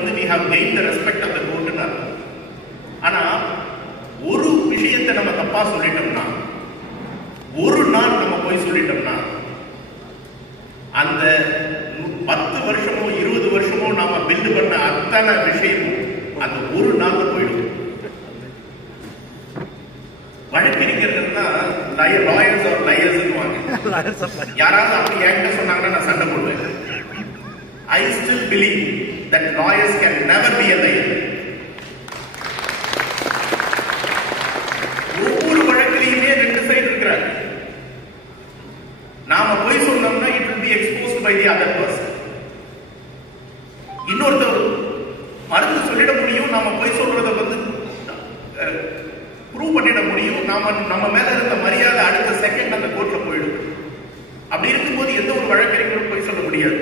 வந்து we have gained the respect of the court. ஆனா ஒரு விஷயத்தை நம்ம தப்பா சொல்லிட்டோம்னா, ஒரு நாள் நம்ம போய் சொல்லிட்டோம்னா, அந்த 10 வருஷமோ 20 வருஷமோ நாம பில்ட் பண்ண அத்தனை விஷயமும் அந்த ஒரு நாள்ல போயிடும். வழக்கறிஞர்கள்னா லாயர்ஸ் ஆர் லையர்ஸ்னுவாங்க. யாராவது அப்படி என்கிட்ட சொன்னாங்கன்னா நான் சண்டை போடுவேன். I still believe that lawyers can never be a liar. ஒவ்வொரு வழக்கிலையுமே ரெண்டு சைடு இருக்கிறாங்க. நாம போய் சொன்னோம்னா it will be exposed by the other person. இன்னொருத்தர் மறுத்து சொல்லிட முடியும், நாம போய் சொல்றத வந்து ப்ரூவ் பண்ணிட முடியும். நம்ம மேல இருந்த மரியாதை அடுத்த செகண்ட் அந்த கோர்ட்ல போயிடும். அப்படி இருக்கும்போது எந்த ஒரு வழக்கறிஞரும் போய் சொல்ல முடியாது.